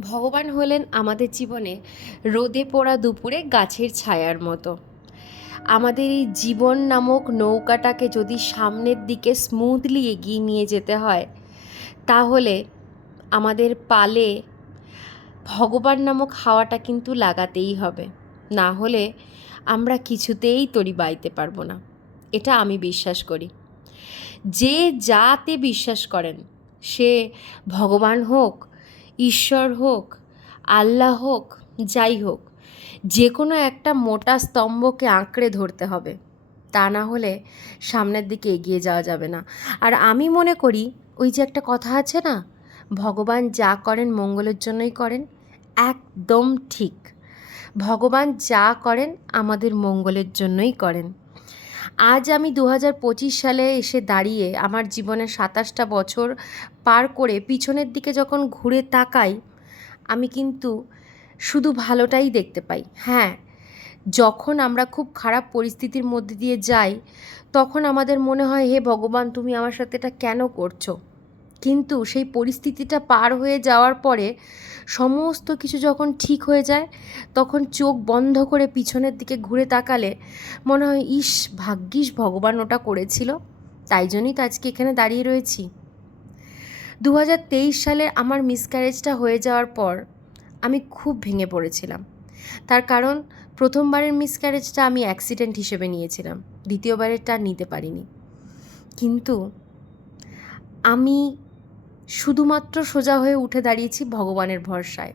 ভগবান হলেন আমাদের জীবনে রোদে পোড়া দুপুরে গাছের ছায়ার মতো। আমাদের এই জীবন নামক নৌকাটাকে যদি সামনের দিকে স্মুথলি এগিয়ে নিয়ে যেতে হয়, তাহলে আমাদের পালে ভগবান নামক হাওয়াটা কিন্তু লাগাতেই হবে। না হলে আমরা কিছুতেই তরি বাইতে পারবো না। এটা আমি বিশ্বাস করি। যে যাতে বিশ্বাস করেন, সে ভগবান হোক, ঈশ্বর হোক, আল্লাহ হোক, যাই হোক, যে কোনো একটা মোটা স্তম্ভকে আঁকড়ে ধরতে হবে। তা না হলে সামনের দিকে এগিয়ে যাওয়া যাবে না। আর আমি মনে করি, ওই যে একটা কথা আছে না, ভগবান যা করেন মঙ্গলের জন্যই করেন। একদম ঠিক। ভগবান যা করেন আমাদের মঙ্গলের জন্যই করেন। আজ আমি 2025 সালে এসে দাঁড়িয়ে আমার জীবনের 27টা বছর পার করে পিছনের দিকে যখন ঘুরে তাকাই, আমি কিন্তু শুধু ভালোটাই দেখতে পাই। হ্যাঁ, যখন আমরা খুব খারাপ পরিস্থিতির মধ্যে দিয়ে যাই, তখন আমাদের মনে হয়, হে ভগবান, তুমি আমার সাথে এটা কেন করছো? কিন্তু সেই পরিস্থিতিটা পার হয়ে যাওয়ার পরে সমস্ত কিছু যখন ঠিক হয়ে যায়, তখন চোখ বন্ধ করে পিছনের দিকে ঘুরে তাকালে মনে হয়, ইস, ভাগ্যিস ভগবান ওটা করেছিল, তাই জন্যই তো আজকে এখানে দাঁড়িয়ে রয়েছি। 2023 সালে আমার মিসক্যারেজটা হয়ে যাওয়ার পর আমি খুব ভেঙে পড়েছিলাম। তার কারণ, প্রথমবারের মিসক্যারেজটা আমি অ্যাক্সিডেন্ট হিসেবে নিয়েছিলাম, দ্বিতীয়বারেরটা নিতে পারিনি। কিন্তু আমি শুধুমাত্র সোজা হয়ে উঠে দাঁড়িয়েছি ভগবানের ভরসায়।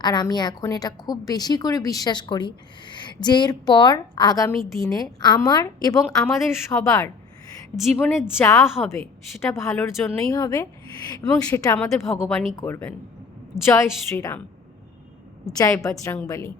আর আমি এখন এটা খুব বেশি করে বিশ্বাস করি যে এরপর আগামী দিনে আমার এবং আমাদের সবার জীবনে যা হবে সেটা ভালোর জন্যই হবে, এবং সেটা আমাদের ভগবানই করবেন। জয় শ্রীরাম, জয় বজরংবলী।